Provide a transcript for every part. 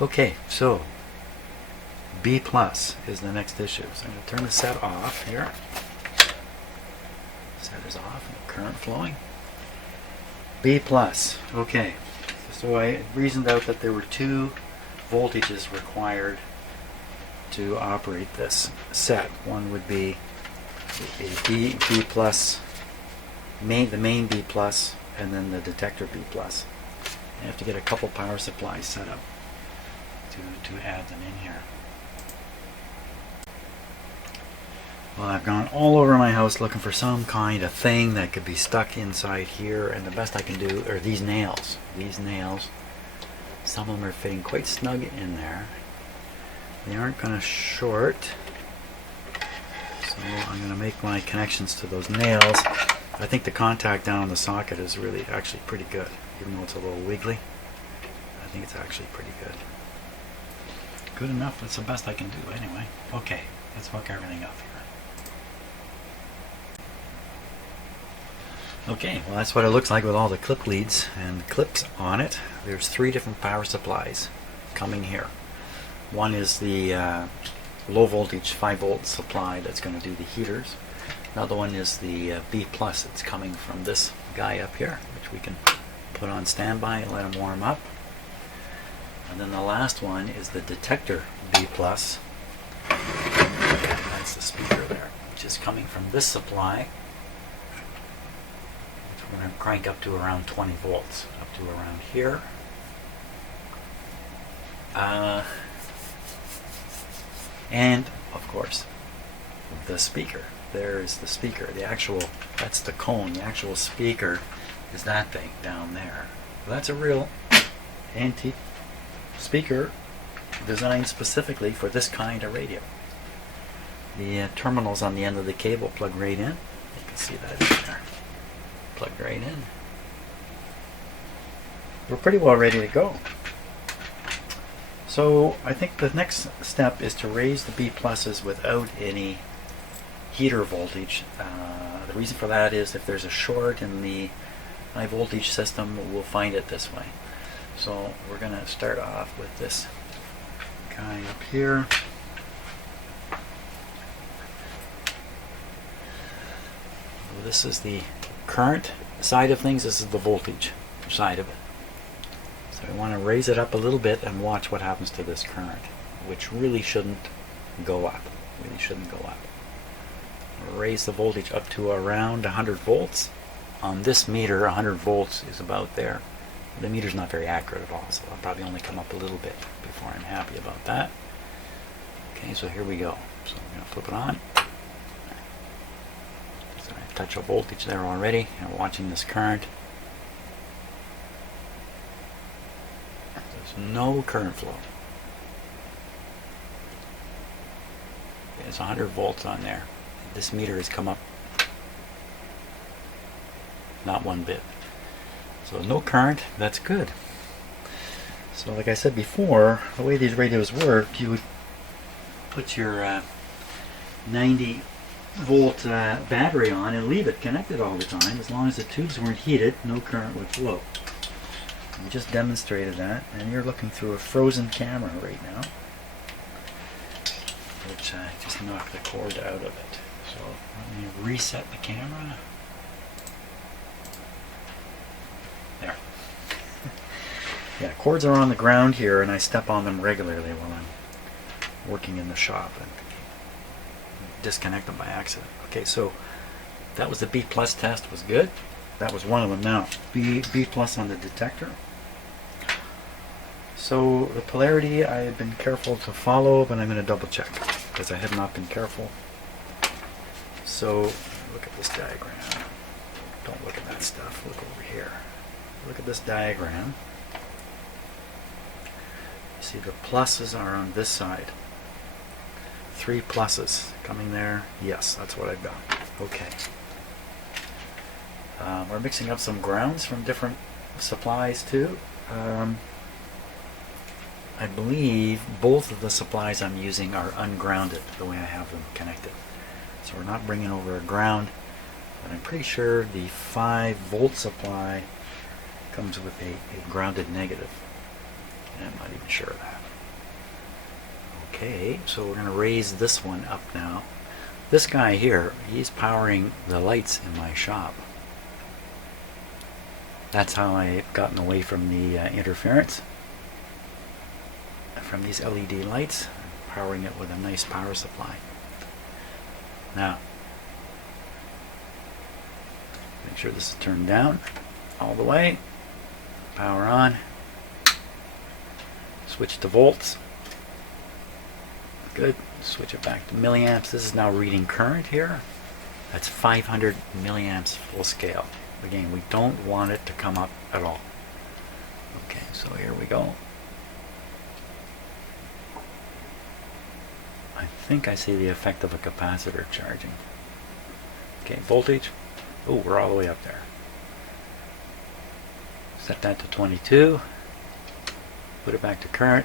Okay, so B plus is the next issue. So I'm going to turn the set off here. Set is off, and current flowing. B plus. Okay, so I reasoned out that there were 2 voltages required to operate this set. One would be a B plus, the main B plus, and then the detector B plus. I have to get a couple power supplies set up to add them in here. Well, I've gone all over my house looking for some kind of thing that could be stuck inside here, and the best I can do are these nails. These nails, some of them are fitting quite snug in there. They aren't going to short, so I'm going to make my connections to those nails. I think the contact down on the socket is really actually pretty good, even though it's a little wiggly. I think it's actually pretty good. Good enough, that's the best I can do anyway. Okay, let's hook everything up here. Okay, well that's what it looks like with all the clip leads and clips on it. There's 3 different power supplies coming here. One is the low voltage 5 volt supply that's going to do the heaters. Another one is the B plus that's coming from this guy up here, which we can put on standby and let him warm up. And then the last one is the detector B plus. That's the speaker there, which is coming from this supply. We're going to crank up to around 20 volts, up to around here. And, of course, the speaker. There is the speaker. The actual, that's the cone. The actual speaker is that thing down there. That's a real antique speaker designed specifically for this kind of radio. The terminals on the end of the cable plug right in. You can see that in there. Plugged right in. We're pretty well ready to go. So I think the next step is to raise the B pluses without any heater voltage. The reason for that is if there's a short in the high voltage system, we'll find it this way. So we're going to start off with this guy up here. So this is the current side of things. This is the voltage side of it. So I want to raise it up a little bit and watch what happens to this current, which really shouldn't go up. Really shouldn't go up. Raise the voltage up to around 100 volts. On this meter, 100 volts is about there. The meter's not very accurate at all, so I'll probably only come up a little bit before I'm happy about that. Okay, so here we go. So I'm going to flip it on. So I touch a voltage there already, and we're watching this current. There's no current flow. It's 100 volts on there. This meter has come up not one bit. So no current, that's good. So like I said before, the way these radios work, you would put your 90 volt battery on and leave it connected all the time. As long as the tubes weren't heated, no current would flow. We just demonstrated that, and you're looking through a frozen camera right now, which I just knocked the cord out of it. So let me reset the camera. There. Yeah, cords are on the ground here, and I step on them regularly while I'm working in the shop and disconnect them by accident. Okay, so that was the B plus test, was good. That was one of them. Now, B plus on the detector. So the polarity I've been careful to follow, but I'm going to double check because I have not been careful. So look at this diagram. Don't look at that stuff. Look over here. Look at this diagram. See, the pluses are on this side. 3 pluses coming there. Yes, that's what I've got. Okay. We're mixing up some grounds from different supplies too. I believe both of the supplies I'm using are ungrounded the way I have them connected. So we're not bringing over a ground, but I'm pretty sure the 5 volt supply comes with a grounded negative. And I'm not even sure of that. Okay, so we're going to raise this one up now. This guy here, he's powering the lights in my shop. That's how I've gotten away from the interference from these LED lights, powering it with a nice power supply. Now, make sure this is turned down all the way. Power on. Switch to volts. Good. Switch it back to milliamps. This is now reading current here. That's 500 milliamps full scale. Again, we don't want it to come up at all. Okay, so here we go. I think I see the effect of a capacitor charging. Okay, voltage. Oh, we're all the way up there. Set that to 22. Put it back to current.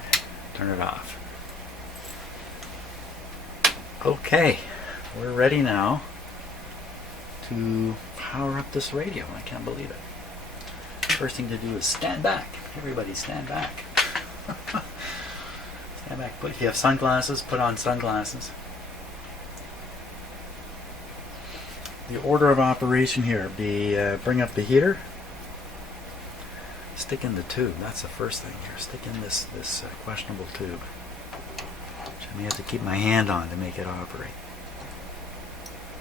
Turn it off. Okay, we're ready now to power up this radio. I can't believe it. First thing to do is stand back. Everybody stand back. Stand back. If you have sunglasses, put on sunglasses. The order of operation here be bring up the heater. Stick in the tube. That's the first thing here. Stick in this questionable tube. Which I may have to keep my hand on to make it operate.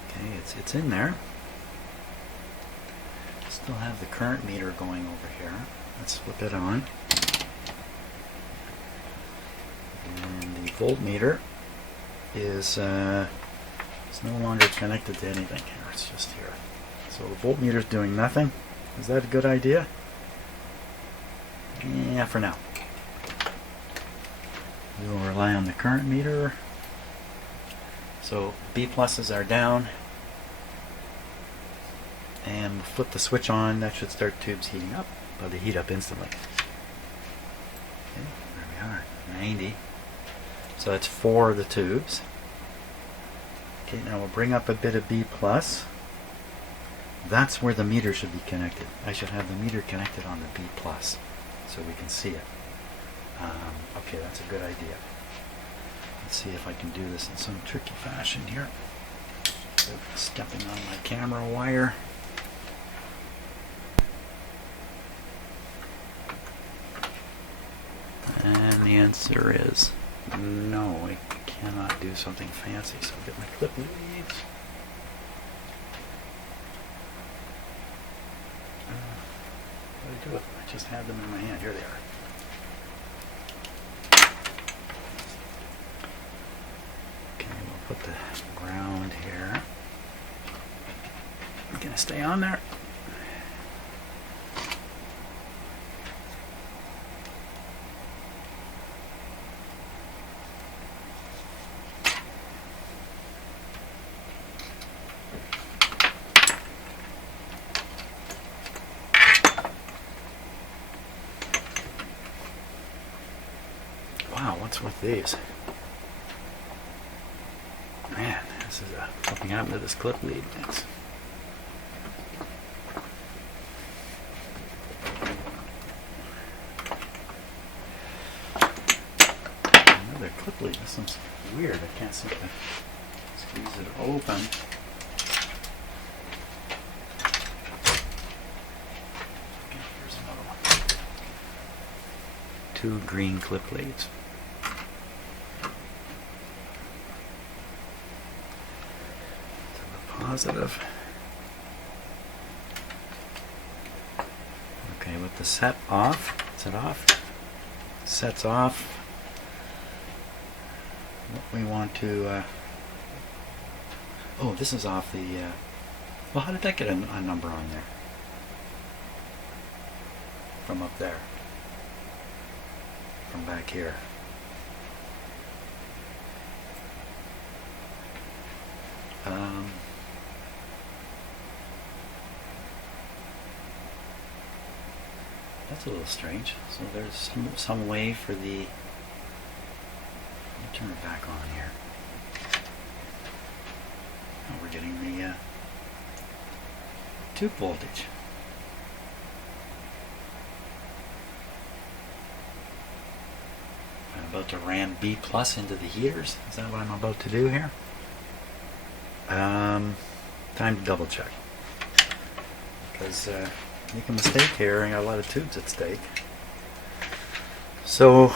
Okay, it's in there. Still have the current meter going over here. Let's flip it on. And the voltmeter is it's no longer connected to anything here. It's just here. So the voltmeter is doing nothing. Is that a good idea? Yeah, for now. We will rely on the current meter. So B pluses are down. And we'll flip the switch on. That should start tubes heating up. But they heat up instantly. Okay, there we are. 90. So that's 4 of the tubes. Okay, now we'll bring up a bit of B plus. That's where the meter should be connected. I should have the meter connected on the B plus so we can see it. Okay, that's a good idea. Let's see if I can do this in some tricky fashion here. Stepping on my camera wire. And the answer is no, I cannot do something fancy. So I'll get my clip leads. What do I do with them? I just had them in my hand. Here they are. Okay, we'll put the ground here. I'm going to stay on there. Wow, what's with these? Man, this is something happened to this clip lead. It's another clip lead. This one's weird. I can't seem to squeeze it open. Okay, here's another one. 2 green clip leads. Positive. Okay, with the set off, set off, sets off. What we want to, oh, this is off the, well, how did that get a number on there? From up there. From back here. That's a little strange. So there's some way for the... Let me turn it back on here. Now we're getting the tube voltage. about to ram B plus into the heaters. Is that what I'm about to do here? Time to double check. Because make a mistake here, I got a lot of tubes at stake. So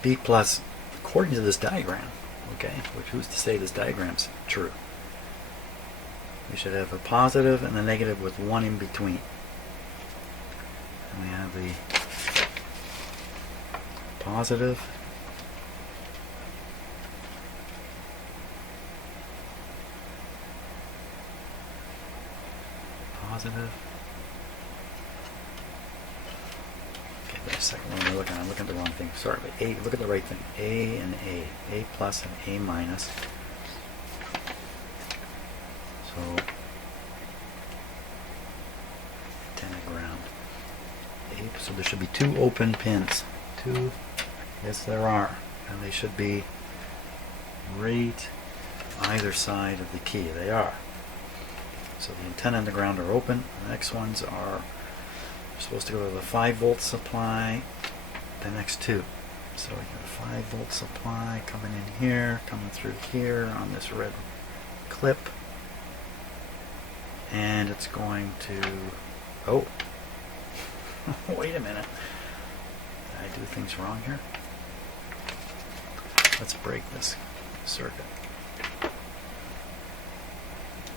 B plus, according to this diagram, okay, which who's to say this diagram's true? We should have a positive and a negative with one in between. And we have the positive positive. Okay, wait a second. What am I looking at? I'm looking at the wrong thing. Sorry, but A. Look at the right thing. A and A. A plus and A minus. So 10 ground. A. So there should be two open pins. Two. Yes, there are, and they should be right either side of the key. They are. So the antenna and the ground are open. The next ones are supposed to go to the 5-volt supply. The next two. So we got a 5-volt supply coming in here, coming through here on this red clip. And it's going to... Oh! Wait a minute. Did I do things wrong here? Let's break this circuit.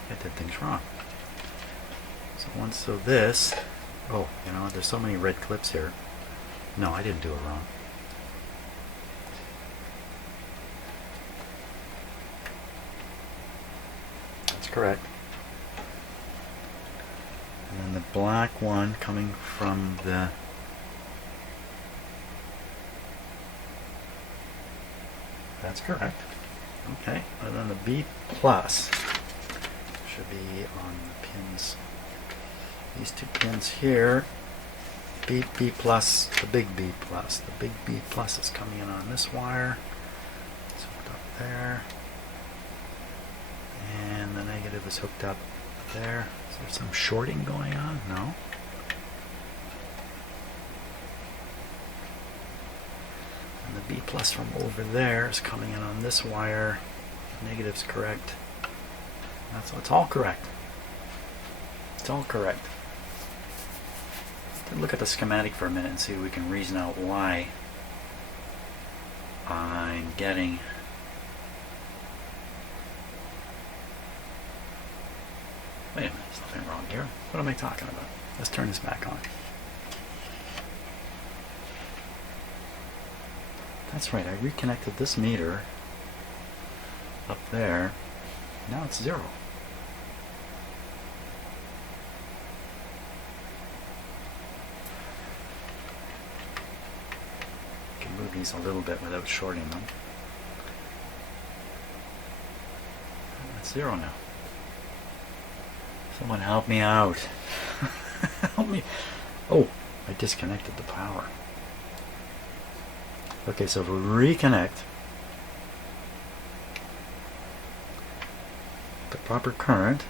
I did things wrong. So this, oh, you know, there's so many red clips here. No, I didn't do it wrong. That's correct. And then the black one coming from the that's correct. Okay, and then the B plus should be on the pins. These two pins here. B plus, the big B plus. The big B plus is coming in on this wire. It's hooked up there. And the negative is hooked up there. Is there some shorting going on? No. And the B plus from over there is coming in on this wire. The negative's correct. It's all correct. It's all correct. Let's look at the schematic for a minute and see if we can reason out why I'm getting wait a minute, there's nothing wrong here. What am I talking about? Let's turn this back on. That's right, I reconnected this meter up there. Now it's 0. I can move these a little bit without shorting them. It's 0 now. Someone help me out. Help me. Oh, I disconnected the power. Okay, so if we reconnect the proper current,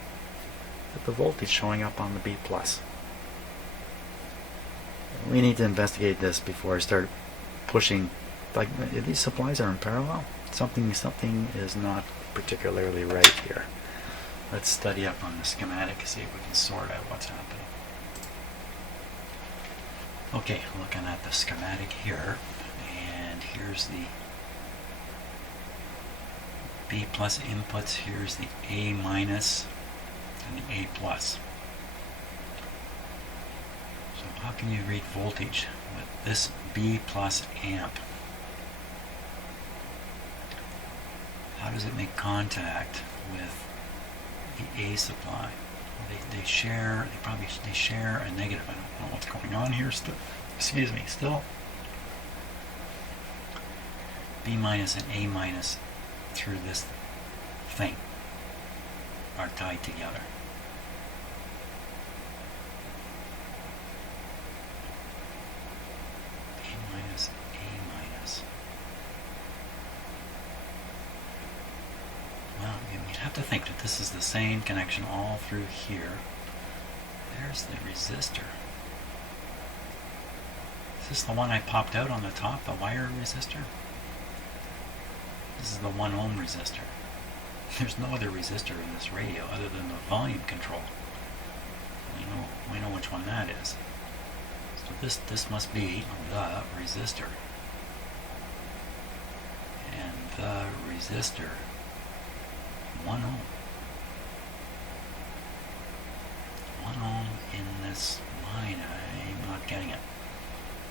with the voltage showing up on the B plus. We need to investigate this before I start pushing. Like, if these supplies are in parallel, something is not particularly right here. Let's study up on the schematic, see if we can sort out what's happening. Okay, looking at the schematic here, and here's the B plus inputs, here's the A minus and the A plus. So how can you read voltage with this B plus amp? How does it make contact with the A supply? They share a negative. I don't know what's going on here still. Excuse me, still. B minus and A minus through this thing are tied together. A minus, A minus. Well, you'd have to think that this is the same connection all through here. There's the resistor. Is this the one I popped out on the top, the wire resistor? This is the 1 ohm resistor. There's no other resistor in this radio other than the volume control. We know which one that is. So this must be the resistor. And the resistor, 1 ohm. 1 ohm in this line. I'm not getting it.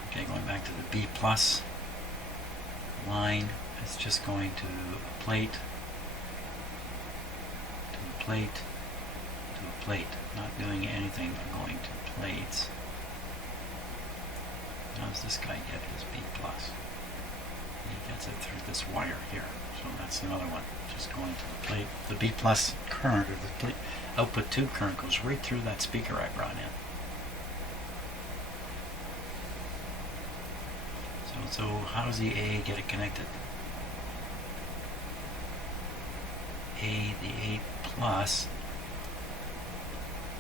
Okay, going back to the B plus line, it's just going to a plate, to a plate, to a plate. Not doing anything but going to plates. How does this guy get his B plus? He gets it through this wire here. So that's another one. Just going to the plate. The B plus current, or the plate output tube current, goes right through that speaker I brought in. So how does the A get it connected? The A plus,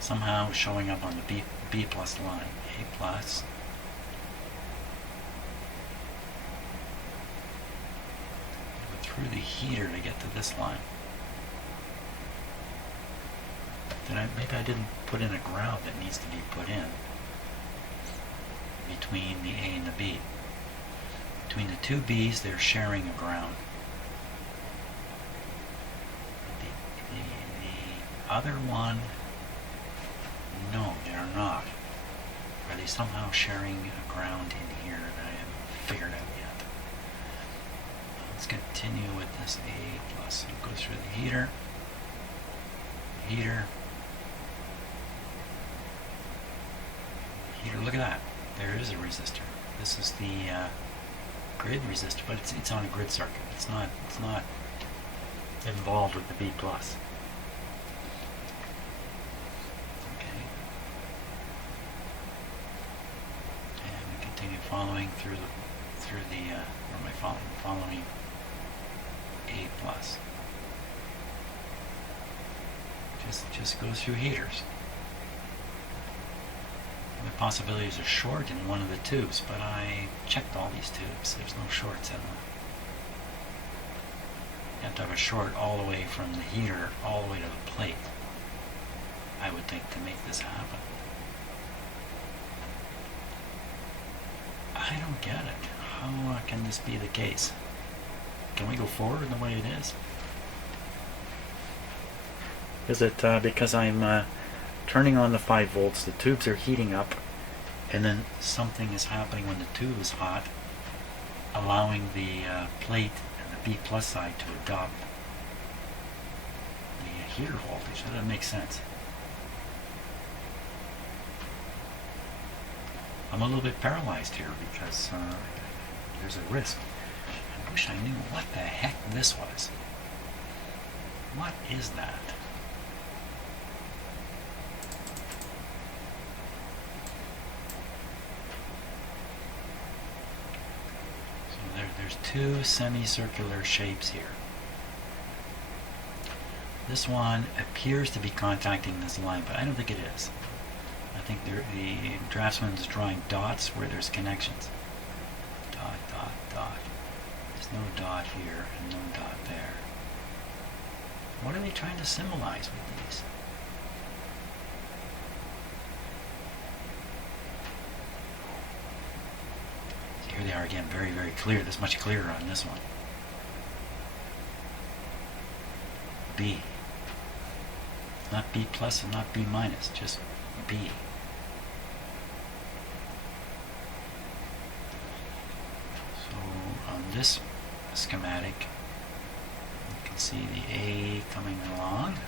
somehow showing up on the B plus line. A plus. Go through the heater to get to this line. Maybe I didn't put in a ground that needs to be put in between the A and the B. Between the two B's, they're sharing a ground. The other one, no, they're not. Are they somehow sharing a ground in here that I haven't figured out yet? Let's continue with this A plus. It goes through the heater. Heater. Look at that. There is a resistor. This is the grid resistor, but it's on a grid circuit. It's not involved with the B plus. Okay. And we continue following through the where am I following A plus. Just goes through heaters. The possibility is a short in one of the tubes, but I checked all these tubes. There's no shorts in them. You have to have a short all the way from the heater all the way to the plate, I would think, to make this happen. I don't get it. How can this be the case? Can we go forward the way it is? Is it because I'm turning on the 5 volts, the tubes are heating up, and then something is happening when the tube is hot, allowing the plate and the B plus side to adopt the heater voltage? That doesn't make sense. I'm a little bit paralyzed here because there's a risk. I wish I knew what the heck this was. What is that? There's two semicircular shapes here. This one appears to be contacting this line, but I don't think it is. I think the draftsman is drawing dots where there's connections. Dot, dot, dot. There's no dot here and no dot there. What are they trying to symbolize with these? Here they are again, very, very clear. This is much clearer on this one. B. Not B plus and not B minus, just B. So on this schematic, you can see the A coming along.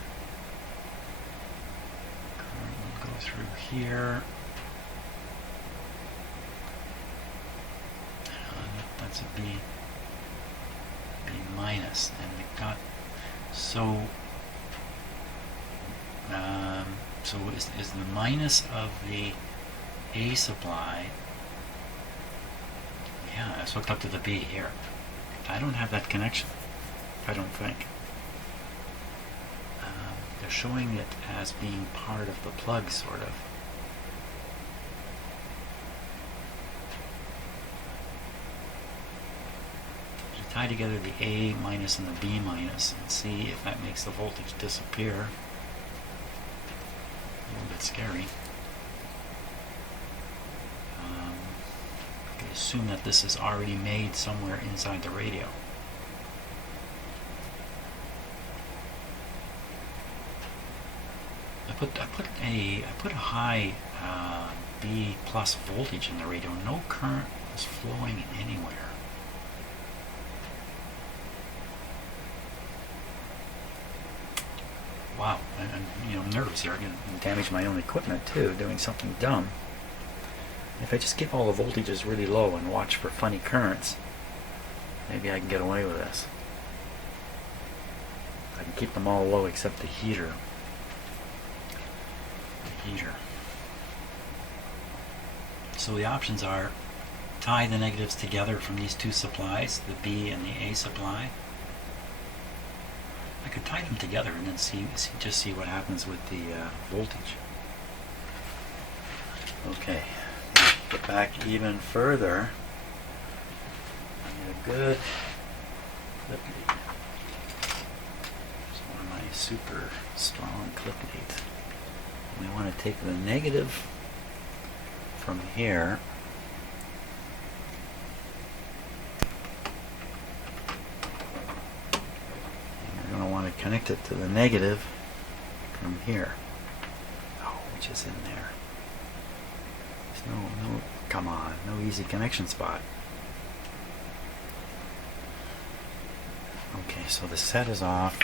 Current will go through here. That's a B minus, and we've got so is the minus of the A supply. Yeah, it's hooked up to the B here. I don't have that connection. I don't think. They're showing it as being part of the plug, sort of. tie together the A minus and the B minus and see if that makes the voltage disappear. A little bit scary. I assume that this is already made somewhere inside the radio. I put a high B plus voltage in the radio. No current was flowing anywhere. Wow, I'm nervous here. I'm going to damage my own equipment too, doing something dumb. If I just keep all the voltages really low and watch for funny currents, maybe I can get away with this. I can keep them all low except the heater. So the options are tie the negatives together from these two supplies, the B and the A supply. I could tie them together and then just see what happens with the voltage. Okay, get back even further. I need a good clip lead. It's one of my super strong clip leads. We want to take the negative from here and we're going to want to connect it to the negative from here. Oh, which is in there. There's no, come on, no easy connection spot. Okay, so the set is off.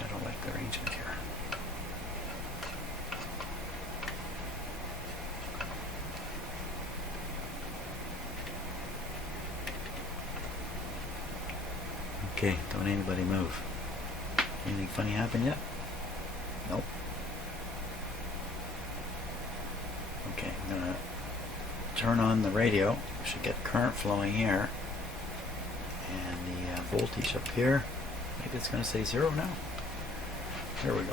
I don't like the arrangement here. Okay, don't anybody move. Anything funny happen yet? Nope. Okay, I'm gonna turn on the radio. We should get current flowing here. And the voltage up here. Maybe it's going to say 0 now. There we go.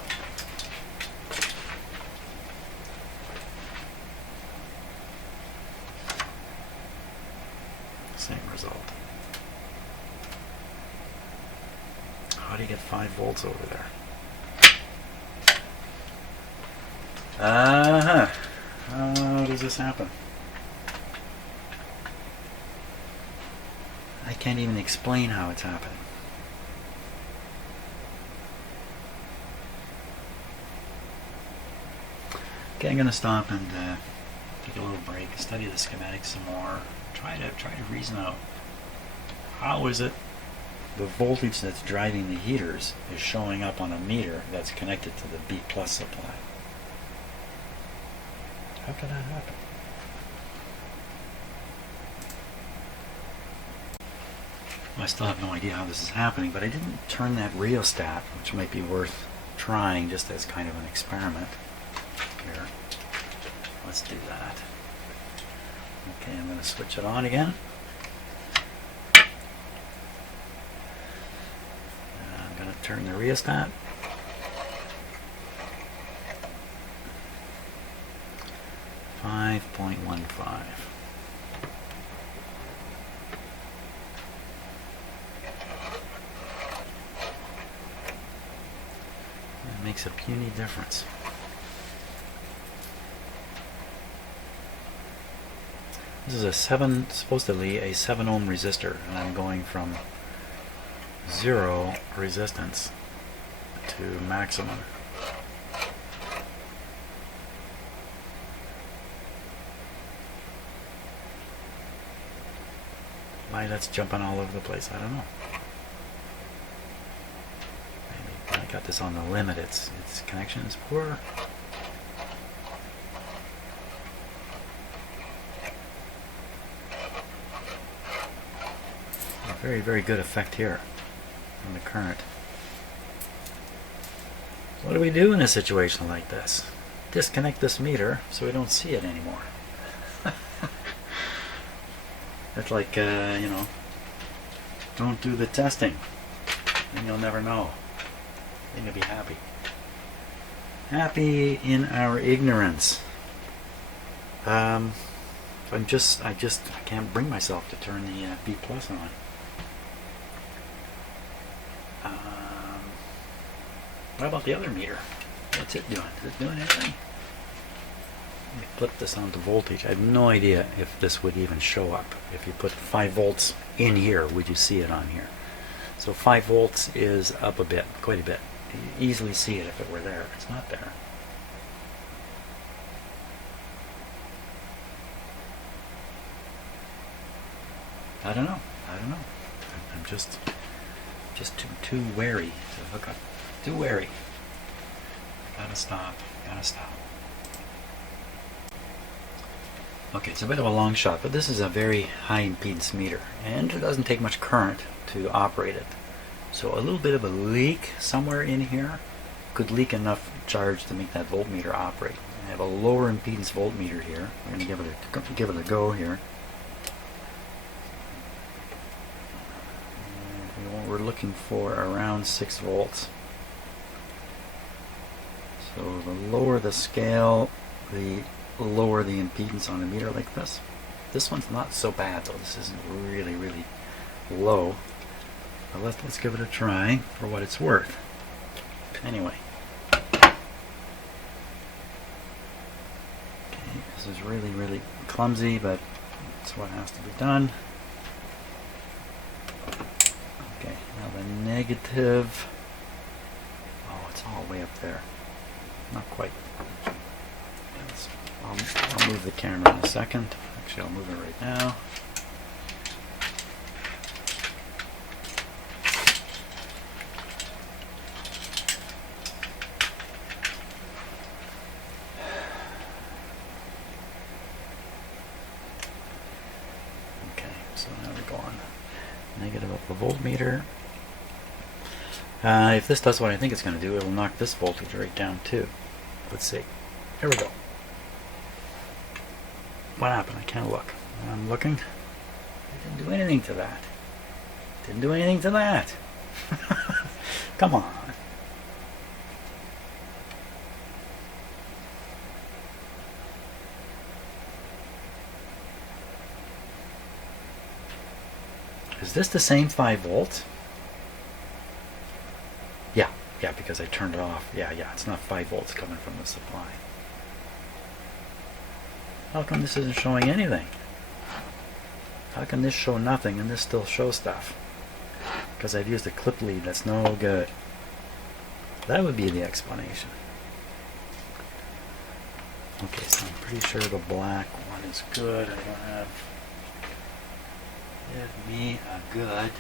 Same result. How do you get 5 volts over there? How does this happen? I can't even explain how it's happening. Okay, I'm going to stop and take a little break, study the schematics some more, try to reason out how is it the voltage that's driving the heaters is showing up on a meter that's connected to the B plus supply. How can that happen? Well, I still have no idea how this is happening, but I didn't turn that rheostat, which might be worth trying just as kind of an experiment. Here, let's do that. Okay, I'm going to switch it on again. I'm going to turn the rheostat. .15. It makes a puny difference. This is supposedly a 7 ohm resistor, and I'm going from 0 resistance to maximum. Why that's jumping all over the place, I don't know. Maybe I got this on the limit, its connection is poor. Very, very good effect here on the current. What do we do in a situation like this? Disconnect this meter so we don't see it anymore. That's like, don't do the testing and you'll never know. Then you'll be happy. Happy in our ignorance. I can't bring myself to turn the B plus on. What about the other meter? What's it doing? Is it doing anything? Let me flip this onto voltage. I have no idea if this would even show up. If you put 5 volts in here, would you see it on here? So 5 volts is up a bit, quite a bit. You easily see it if it were there. It's not there. I don't know. I'm just too wary to hook up. Too wary. Gotta stop. Okay, it's a bit of a long shot, but this is a very high impedance meter, and it doesn't take much current to operate it. So a little bit of a leak somewhere in here could leak enough charge to make that voltmeter operate. I have a lower impedance voltmeter here. We're going to give it a go here. And we're looking for around 6 volts. So the lower the scale, the lower the impedance on a meter like this. This one's not so bad though. This isn't really low. But let's give it a try for what it's worth. Anyway. Okay, this is really clumsy, but it's what has to be done. Okay, now the negative. Oh, it's all the way up there. Not quite. I'll move the camera in a second. Actually, I'll move it right now. Okay, so now we go on negative of the voltmeter. If this does what I think it's going to do, it will knock this voltage right down too. Let's see. Here we go. What happened? I can't look. I'm looking. It didn't do anything to that. Didn't do anything to that. Come on. Is this the same 5 volts? Yeah, because I turned it off. Yeah, it's not 5 volts coming from the supply. How come this isn't showing anything? How can this show nothing and this still shows stuff? Because I've used a clip lead that's no good. That would be the explanation. Okay, so I'm pretty sure the black one is good. I don't have... Give me a good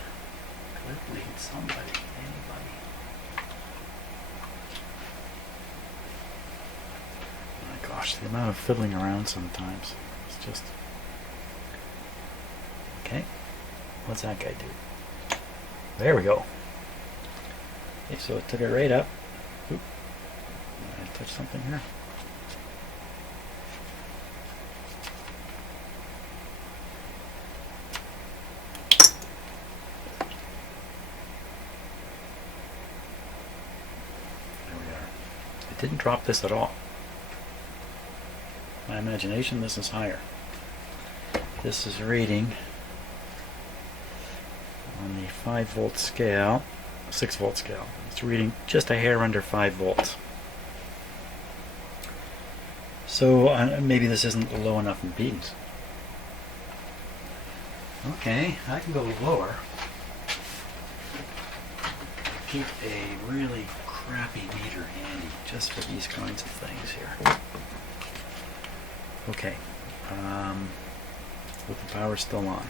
clip lead. Somebody, anybody. Oh my gosh, the amount of fiddling around sometimes. It's just... Okay, what's that guy do? There we go. Okay, so it took it right up. Oop. I touched something here. There we are. It didn't drop this at all. My imagination, this is higher. This is reading on the 5 volt scale, 6 volt scale. It's reading just a hair under 5 volts. So maybe this isn't low enough impedance. Okay, I can go lower. Keep a really crappy meter handy just for these kinds of things here. Okay, with the power still on.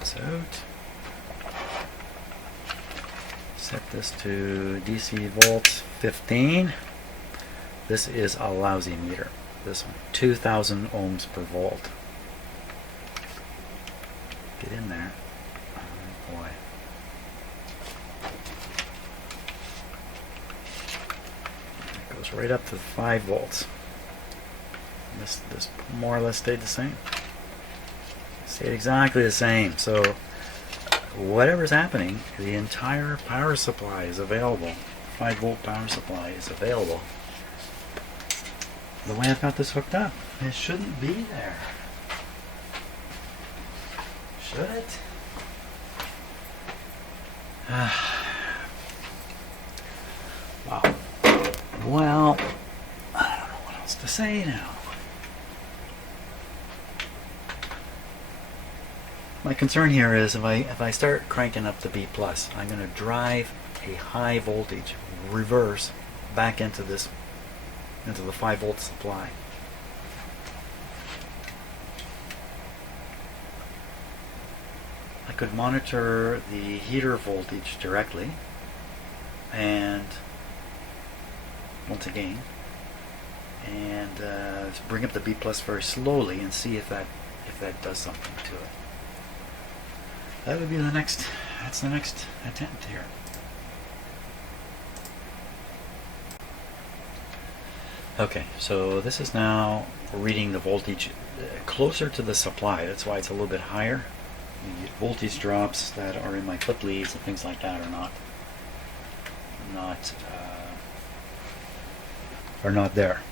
This out. Set this to DC volts 15. This is a lousy meter. This one, 2,000 ohms per volt. Get in there. Oh boy. It goes right up to 5 volts. This more or less stayed the same. Stayed exactly the same. So whatever's happening, the entire power supply is available. 5 volt power supply is available the way I've got this hooked up. It shouldn't be there. Should it? Wow. Well, I don't know what else to say now. My concern here is if I start cranking up the B+, I'm going to drive a high voltage reverse back into the 5-volt supply. I could monitor the heater voltage directly and once again and bring up the B+ very slowly and see if that does something to it. That would be that's the next attempt here. Okay, so this is now reading the voltage closer to the supply. That's why it's a little bit higher. The voltage drops that are in my clip leads and things like that are not there.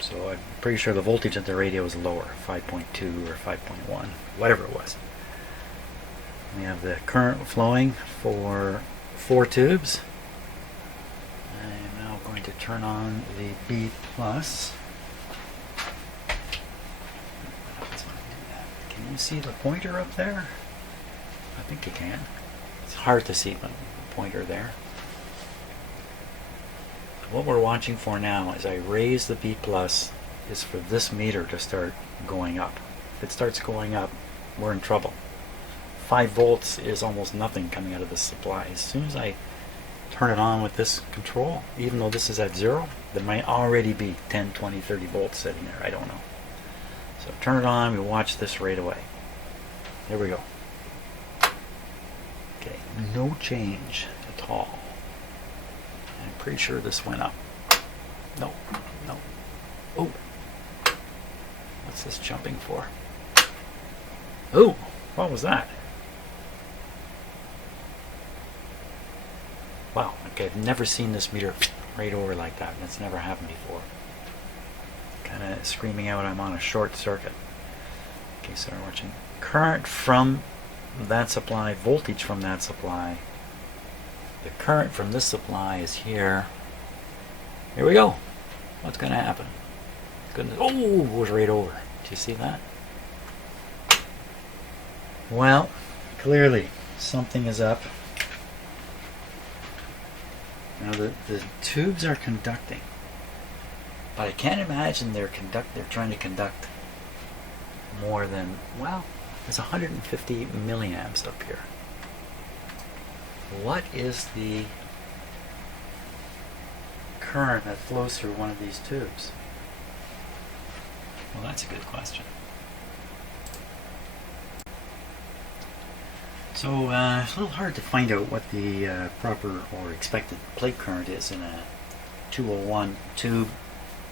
So I'm pretty sure the voltage at the radio is lower, 5.2 or 5.1, whatever it was. We have the current flowing for 4 tubes. I am now going to turn on the B+. Can you see the pointer up there? I think you can. It's hard to see the pointer there. What we're watching for now as I raise the B+ is for this meter to start going up. If it starts going up, we're in trouble. 5 volts is almost nothing coming out of this supply. As soon as I turn it on with this control, even though this is at 0, there might already be 10, 20, 30 volts sitting there. I don't know. So turn it on, we watch this right away. There we go. Okay, no change at all. I'm pretty sure this went up. No. Oh! What's this jumping for? Oh! What was that? Wow, okay, I've never seen this meter right over like that. That's never happened before. Kind of screaming out I'm on a short circuit. Okay, so we're watching current from that supply, voltage from that supply. The current from this supply is here. Here we go. What's going to happen? Goodness. Oh, it goes right over. Do you see that? Well, clearly something is up. Now the tubes are conducting, but I can't imagine they're trying to conduct more than, well, there's 150 milliamps up here. What is the current that flows through one of these tubes? Well, that's a good question. So it's a little hard to find out what the proper or expected plate current is in a 201 tube.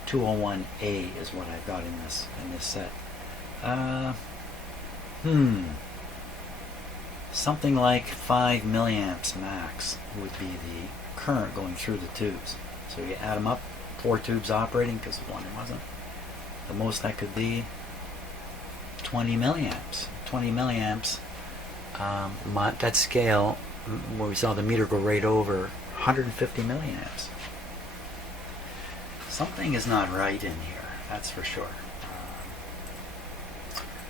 201A is what I've got in this set. Something like 5 milliamps max would be the current going through the tubes. So you add them up, 4 tubes operating because one wasn't. The most that could be 20 milliamps. 20 milliamps. That scale where we saw the meter go right over 150 milliamps. Something is not right in here, that's for sure.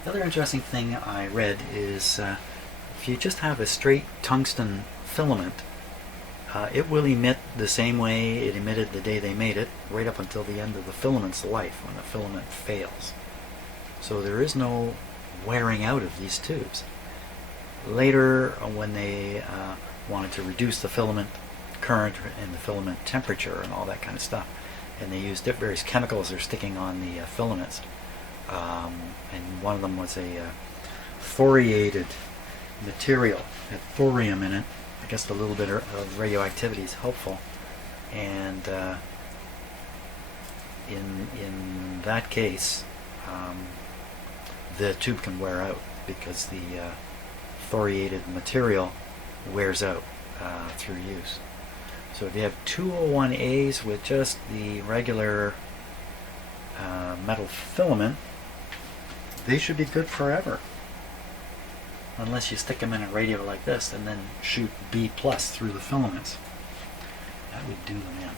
The other interesting thing I read is if you just have a straight tungsten filament, it will emit the same way it emitted the day they made it, right up until the end of the filament's life when the filament fails. So there is no wearing out of these tubes. Later, when they wanted to reduce the filament current and the filament temperature and all that kind of stuff, and they used various chemicals they're sticking on the filaments, and one of them was a thoriated material, had thorium in it. I guess a little bit of radioactivity is helpful, and in that case, the tube can wear out because the thoriated material wears out through use. So if you have 201As with just the regular metal filament, they should be good forever. Unless you stick them in a radio like this and then shoot B plus through the filaments. That would do them in.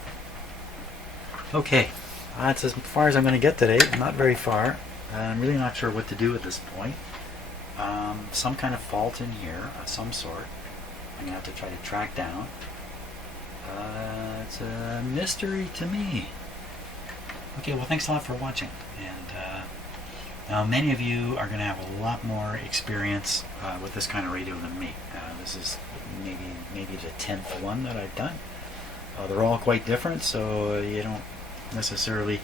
Okay, that's as far as I'm going to get today. Not very far. I'm really not sure what to do at this point. Some kind of fault in here of some sort. I'm going to have to try to track down. It's a mystery to me. Okay, well, thanks a lot for watching. And now many of you are going to have a lot more experience with this kind of radio than me. This is maybe the 10th one that I've done. They're all quite different, so you don't necessarily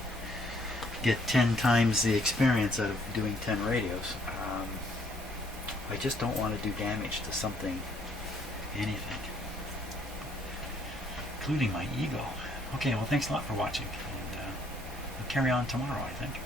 get 10 times the experience out of doing 10 radios. I just don't want to do damage to something, anything, including my ego. Okay, well, thanks a lot for watching, and we'll carry on tomorrow, I think.